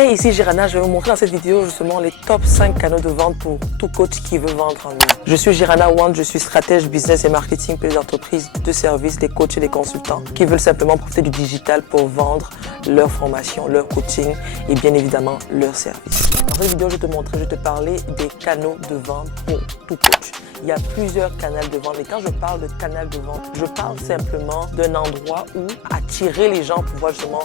Hey, ici Girana, je vais vous montrer dans cette vidéo justement les top 5 canaux de vente pour tout coach qui veut vendre en ligne. Je suis Girana Wand, je suis stratège business et marketing pour les entreprises de services, des coachs et des consultants qui veulent simplement profiter du digital pour vendre leur formation, leur coaching et bien évidemment leur service. Dans cette vidéo, je vais te parler des canaux de vente pour tout coach. Il y a plusieurs canaux de vente et quand je parle de canal de vente, je parle simplement d'un endroit où attirer les gens pour pouvoir justement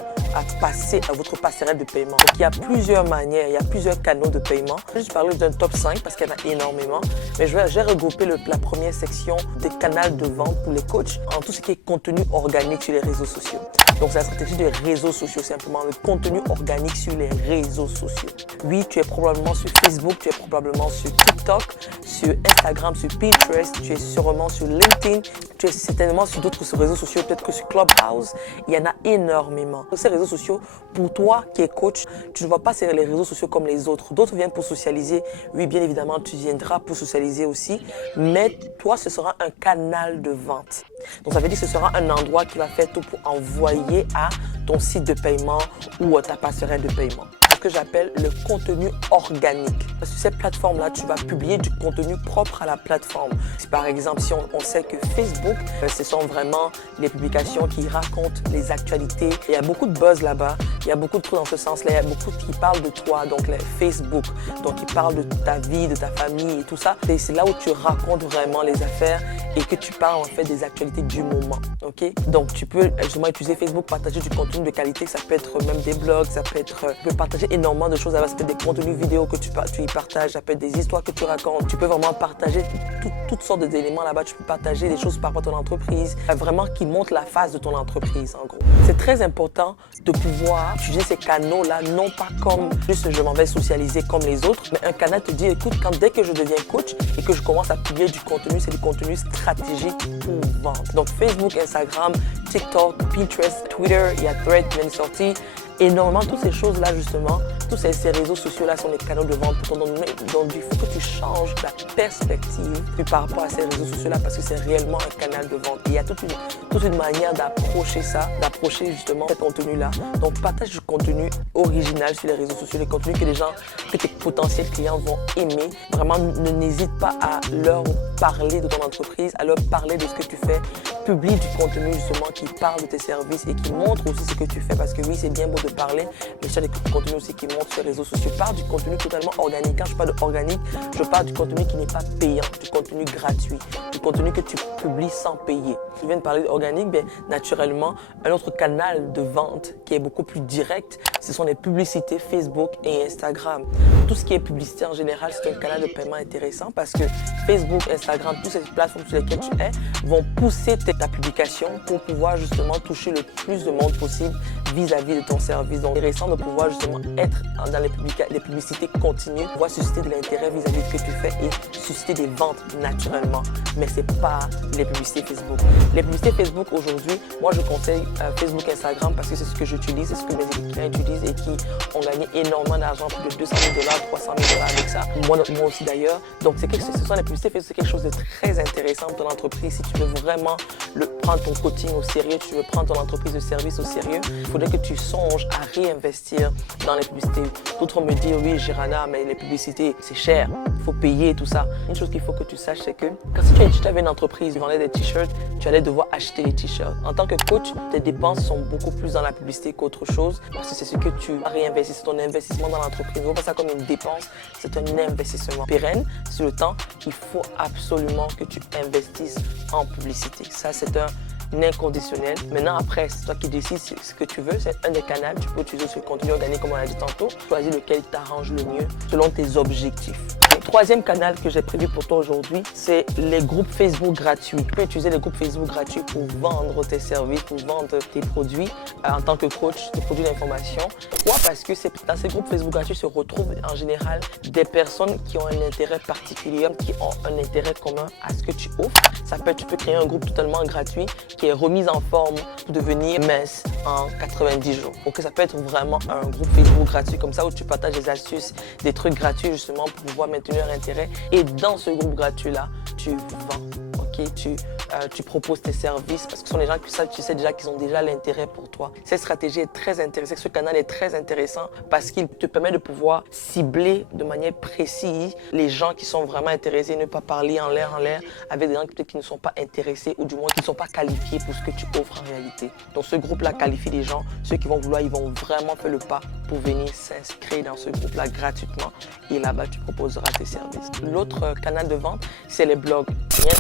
passer à votre passerelle de paiement. Donc, il y a plusieurs manières, il y a plusieurs canaux de paiement. Je vais parler d'un top 5 parce qu'il y en a énormément, mais j'ai regroupé la première section des canaux de vente pour les coachs en tout ce qui est contenu organique sur les réseaux sociaux. Donc, c'est la stratégie des réseaux sociaux, simplement le contenu organique sur les réseaux sociaux. Oui, tu es probablement sur Facebook, tu es probablement sur TikTok, sur Instagram, sur Pinterest, tu es sûrement sur LinkedIn, tu es certainement sur d'autres réseaux sociaux, peut-être que sur Clubhouse. Il y en a énormément. Ces réseaux sociaux, pour toi qui es coach, tu ne vois pas les réseaux sociaux comme les autres. D'autres viennent pour socialiser. Oui, bien évidemment, tu viendras pour socialiser aussi. Mais toi, ce sera un canal de vente. Donc, ça veut dire que ce sera un endroit qui va faire tout pour envoyer à ton site de paiement ou à ta passerelle de paiement. Que j'appelle le contenu organique. Sur cette plateforme-là, tu vas publier du contenu propre à la plateforme. Par exemple, si on sait que Facebook, ce sont vraiment les publications qui racontent les actualités. Il y a beaucoup de buzz là-bas. Il y a beaucoup de trucs dans ce sens-là. Il y a beaucoup qui parlent de toi, donc les Facebook. Donc, ils parlent de ta vie, de ta famille et tout ça. Et c'est là où tu racontes vraiment les affaires et que tu parles en fait des actualités du moment. Ok? Donc, tu peux justement utiliser Facebook, partager du contenu de qualité. Ça peut être même des blogs, ça peut être, tu peux partager énormément de choses là-bas. Ça peut être des contenus vidéo que tu y partages, ça peut être des histoires que tu racontes. Tu peux vraiment partager toutes sortes d'éléments là-bas. Tu peux partager des choses par rapport à ton entreprise, vraiment qui montrent la face de ton entreprise en gros. C'est très important de pouvoir utiliser ces canaux-là, non pas comme juste je m'en vais socialiser comme les autres, mais un canal te dit écoute, dès que je deviens coach et que je commence à publier du contenu, c'est du contenu stratégique pour vendre. Donc Facebook, Instagram, TikTok, Pinterest, Twitter, il y a Threads qui vient de sortir. Énormément, toutes ces choses-là, justement, tous ces réseaux sociaux-là sont les canaux de vente pour ton domaine. Donc, il faut que tu changes la perspective par rapport à ces réseaux sociaux-là parce que c'est réellement un canal de vente. Et il y a toute une manière d'approcher ça, d'approcher justement ce contenu-là. Donc, partage du contenu original sur les réseaux sociaux, les contenus que tes potentiels clients vont aimer. Vraiment, n'hésite pas à leur parler de ton entreprise, à leur parler de ce que tu fais. Publie du contenu justement qui parle de tes services et qui montre aussi ce que tu fais parce que oui, c'est bien beau de parler, mais il y a des contenus aussi qui montrent sur les réseaux sociaux. Parle du contenu totalement organique. Quand je parle d'organique, je parle du contenu qui n'est pas payant, du contenu gratuit, du contenu que tu publies sans payer. Je viens de parler d'organique, bien naturellement, un autre canal de vente qui est beaucoup plus direct, ce sont les publicités Facebook et Instagram. Tout ce qui est publicité en général, c'est un canal de paiement intéressant parce que Facebook, Instagram, toutes ces plateformes sur lesquelles tu es vont pousser ta publication pour pouvoir justement toucher le plus de monde possible vis-à-vis de ton service. Donc, c'est intéressant de pouvoir justement être dans les publicités continues, pouvoir susciter de l'intérêt vis-à-vis de ce que tu fais et susciter des ventes naturellement. Mais ce n'est pas les publicités Facebook. Les publicités Facebook aujourd'hui, moi je conseille Facebook, Instagram parce que c'est ce que j'utilise, c'est ce que mes clients utilisent et qui ont gagné énormément d'argent, plus de 200 000 $, 300 000 $ avec ça. Moi aussi d'ailleurs. Donc, ce sont les publicités Facebook, c'est quelque chose de très intéressant pour ton entreprise. Si tu veux vraiment prendre ton coaching au sérieux, tu veux prendre ton entreprise de service au sérieux, il faudrait que tu songes à réinvestir dans les publicités. D'autres me disent oui, Girana, mais les publicités, c'est cher, il faut payer tout ça. Une chose qu'il faut que tu saches, c'est que si tu avais une entreprise qui vendait des t-shirts, tu allais devoir acheter les t-shirts. En tant que coach, tes dépenses sont beaucoup plus dans la publicité qu'autre chose parce que c'est ce que tu réinvestis, c'est ton investissement dans l'entreprise. Ne vois pas ça comme une dépense, c'est un investissement pérenne sur le temps. Il faut absolument que tu investisses en publicité. Ça, c'est un inconditionnel. Maintenant, après, c'est toi qui décides ce que tu veux. C'est un des canaux. Tu peux utiliser ce contenu organique, comme on l'a dit tantôt. Choisis lequel t'arrange le mieux selon tes objectifs. Le troisième canal que j'ai prévu pour toi aujourd'hui, c'est les groupes Facebook gratuits. Tu peux utiliser les groupes Facebook gratuits pour vendre tes services, pour vendre tes produits en tant que coach, tes produits d'information. Pourquoi? Parce que dans ces groupes Facebook gratuits se retrouvent en général des personnes qui ont un intérêt particulier, qui ont un intérêt commun à ce que tu offres. Tu peux créer un groupe totalement gratuit qui est remis en forme pour devenir mince en 90 jours. Donc ça peut être vraiment un groupe Facebook gratuit comme ça où tu partages des astuces, des trucs gratuits justement pour pouvoir maintenir un intérêt. Et dans ce groupe gratuit-là, tu vends. ok, tu proposes tes services parce que ce sont les gens qui tu sais déjà qu'ils ont déjà l'intérêt pour toi. Cette stratégie est très intéressante, ce canal est très intéressant parce qu'il te permet de pouvoir cibler de manière précise les gens qui sont vraiment intéressés, ne pas parler en l'air avec des gens peut-être qui ne sont pas intéressés ou du moins qui ne sont pas qualifiés pour ce que tu offres en réalité. Donc ce groupe-là qualifie les gens, ceux qui vont vouloir, ils vont vraiment faire le pas pour venir s'inscrire dans ce groupe-là gratuitement et là-bas tu proposeras tes services. L'autre canal de vente, c'est les blogs.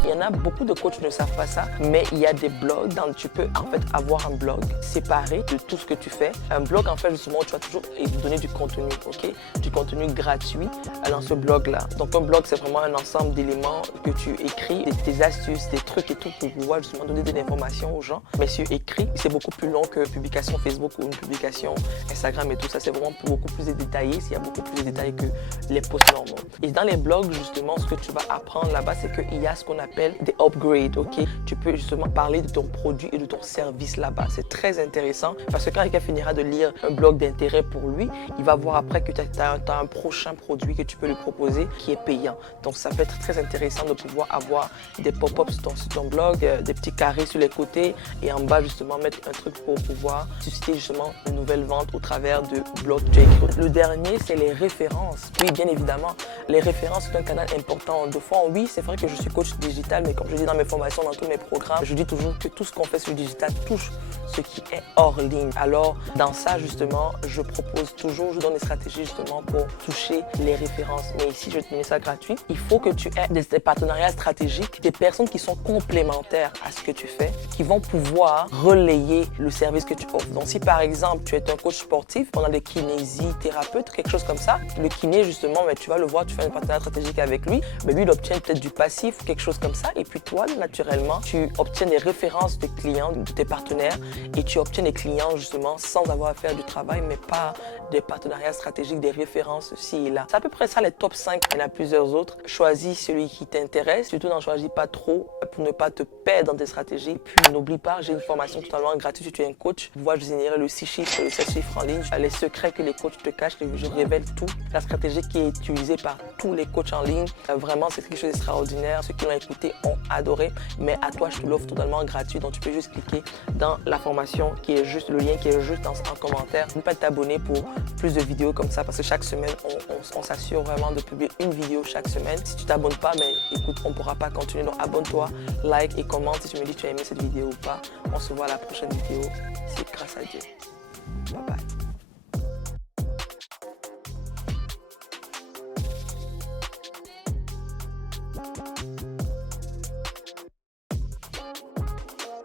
Il y en a beaucoup de coachs qui ne savent pas ça, mais il y a des blogs dans tu peux en fait avoir un blog séparé de tout ce que tu fais. Un blog en fait justement tu vas toujours donner du contenu, ok, du contenu gratuit dans ce blog-là. Donc un blog c'est vraiment un ensemble d'éléments que tu écris, des astuces, des trucs et tout pour pouvoir justement donner de l'information aux gens. Mais sur écrit, c'est beaucoup plus long que publication Facebook ou une publication Instagram et tout ça. C'est vraiment beaucoup plus détaillé. Il y a beaucoup plus de détails que les posts normaux. Et dans les blogs, justement, ce que tu vas apprendre là-bas, c'est qu'il y a ce qu'on appelle des upgrades, ok? Tu peux justement parler de ton produit et de ton service là-bas. C'est très intéressant parce que quand quelqu'un finira de lire un blog d'intérêt pour lui, il va voir après que tu as un prochain produit que tu peux lui proposer qui est payant. Donc, ça peut être très intéressant de pouvoir avoir des pop-ups sur ton blog, des petits carrés sur les côtés et en bas, justement, mettre un truc pour pouvoir susciter justement une nouvelle vente au travers de blogs que tu as écrit. Le dernier, c'est les références. Oui, bien évidemment, les références, c'est un canal important. De fois, oui, c'est vrai que je suis coach digital, mais comme je dis dans mes formations, dans tous mes programmes, je dis toujours que tout ce qu'on fait sur le digital touche ce qui est hors ligne. Alors, dans ça, justement, je propose toujours, je donne des stratégies justement pour toucher les références. Mais ici, je vais te donner ça gratuit. Il faut que tu aies des partenariats stratégiques, des personnes qui sont complémentaires à ce que tu fais, qui vont pouvoir relayer le service que tu offres. Donc, si par exemple, tu es un coach sportif, on a des kinésithérapeutes, quelque chose comme ça, le kiné, justement, mais tu vas le voir, tu fais un partenariat stratégique avec lui, mais lui, il obtient peut-être du passif ou quelque chose comme ça. Et puis toi, naturellement, tu obtiens des références de clients, de tes partenaires, et tu obtiens des clients, justement, sans avoir à faire du travail, mais pas des partenariats stratégiques, des références ci et là. C'est à peu près ça, les top 5. Il y en a plusieurs autres. Choisis celui qui t'intéresse. Surtout, n'en choisis pas trop pour ne pas te perdre dans tes stratégies. Puis, n'oublie pas, j'ai une formation totalement gratuite. Si tu es un coach, pouvoir générer le 6 chiffres, le 7 chiffres en ligne. Les secrets que les coachs te cachent, je révèle tout. La stratégie qui est utilisée par tous les coachs en ligne, vraiment, c'est quelque chose d'extraordinaire. Ceux qui l'ont écouté ont adoré. Mais à toi, je te l'offre totalement gratuit. Donc, tu peux juste cliquer dans la formation qui est juste, le lien qui est juste en commentaire. N'oublie pas de t'abonner pour plus de vidéos comme ça parce que chaque semaine, on s'assure vraiment de publier une vidéo chaque semaine. Si tu t'abonnes pas, mais écoute, on ne pourra pas continuer. Donc, abonne-toi, like et commente si tu me dis que tu as aimé cette vidéo ou pas. On se voit à la prochaine vidéo. C'est grâce à Dieu. Bye bye.